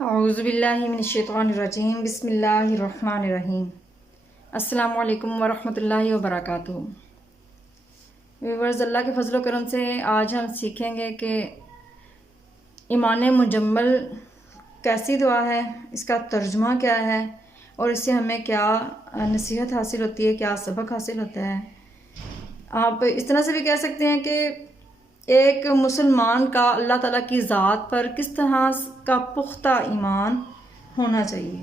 اعوذ باللہ من الشیطان الرجیم، بسم اللہ الرحمن الرحیم۔ السلام علیکم ورحمۃ اللہ وبرکاتہ۔ ویورز، اللہ کے فضل و کرم سے آج ہم سیکھیں گے کہ ایمان مجمل کیسی دعا ہے، اس کا ترجمہ کیا ہے اور اس سے ہمیں کیا نصیحت حاصل ہوتی ہے، کیا سبق حاصل ہوتا ہے۔ آپ اس طرح سے بھی کہہ سکتے ہیں کہ ایک مسلمان کا اللہ تعالیٰ کی ذات پر کس طرح کا پختہ ایمان ہونا چاہیے،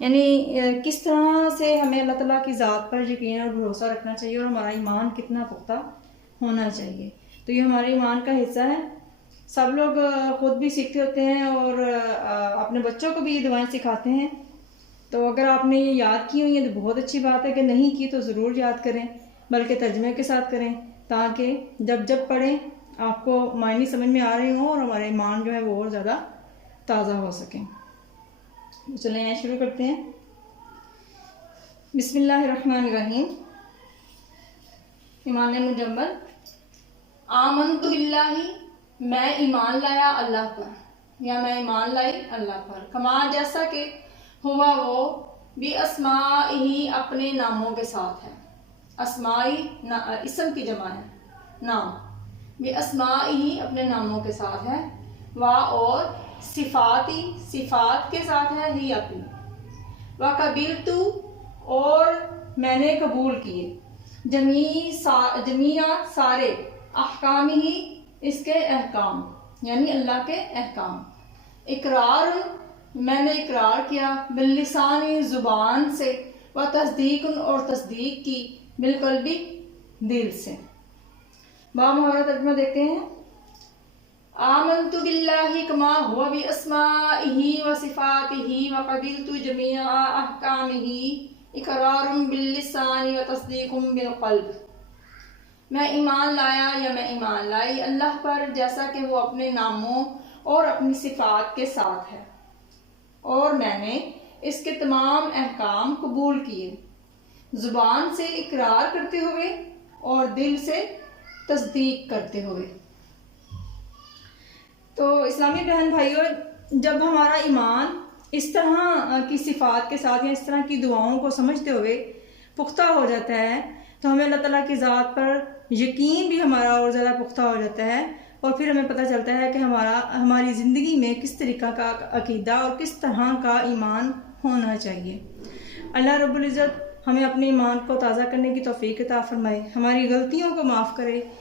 یعنی کس طرح سے ہمیں اللہ تعالیٰ کی ذات پر یقین اور بھروسہ رکھنا چاہیے اور ہمارا ایمان کتنا پختہ ہونا چاہیے۔ تو یہ ہمارے ایمان کا حصہ ہے۔ سب لوگ خود بھی سیکھتے ہوتے ہیں اور اپنے بچوں کو بھی یہ دعائیں سکھاتے ہیں۔ تو اگر آپ نے یہ یاد کی ہوئی ہیں تو بہت اچھی بات ہے، کہ نہیں کی تو ضرور یاد کریں، بلکہ ترجمے کے ساتھ کریں، تاکہ جب پڑھیں آپ کو معنی سمجھ میں آ رہے ہوں اور ہمارے ایمان جو ہے وہ اور زیادہ تازہ ہو سکیں۔ چلیں شروع کرتے ہیں۔ بسم اللہ الرحمن الرحیم۔ ایمان مجمل۔ آمنت باللہ، میں ایمان لایا اللہ پر، یا میں ایمان لائی اللہ پر، کما جیسا کہ ہوا وہ بھی اسمائی اپنے ناموں کے ساتھ ہے۔ اسمائی اسم کی جمع ہے، نام، بھی اسمائی اپنے ناموں کے ساتھ ہے، وا اور صفاتی صفات کے ساتھ ہے، ہی اپنی، وا قبلتو اور میں نے قبول کیے، جمیع سارے، احکام ہی اس کے احکام، یعنی اللہ کے احکام، اقرار میں نے اقرار کیا، باللسانی زبان سے، و تصدیق اور تصدیق کی، بالقلبی دل سے۔ محاورہ ترجمہ دیکھتے ہیں۔ آمنت باللہ کما ہوا باسمائہ و صفاتہ و قبلت جمیع احکامہ، اقرار باللسان و تصدیق بالقلب۔ میں ایمان لایا یا میں ایمان لائی اللہ پر جیسا کہ وہ اپنے ناموں اور اپنی صفات کے ساتھ ہے، اور میں نے اس کے تمام احکام قبول کیے، زبان سے اقرار کرتے ہوئے اور دل سے تصدیق کرتے ہوئے۔ تو اسلامی بہن بھائیوں، جب ہمارا ایمان اس طرح کی صفات کے ساتھ یا اس طرح کی دعاؤں کو سمجھتے ہوئے پختہ ہو جاتا ہے تو ہمیں اللہ تعالیٰ کی ذات پر یقین بھی ہمارا اور زیادہ پختہ ہو جاتا ہے، اور پھر ہمیں پتہ چلتا ہے کہ ہماری زندگی میں کس طریقہ کا عقیدہ اور کس طرح کا ایمان ہونا چاہیے۔ اللہ رب العزت ہمیں اپنے ایمان کو تازہ کرنے کی توفیق عطا فرمائے، ہماری غلطیوں کو معاف کرے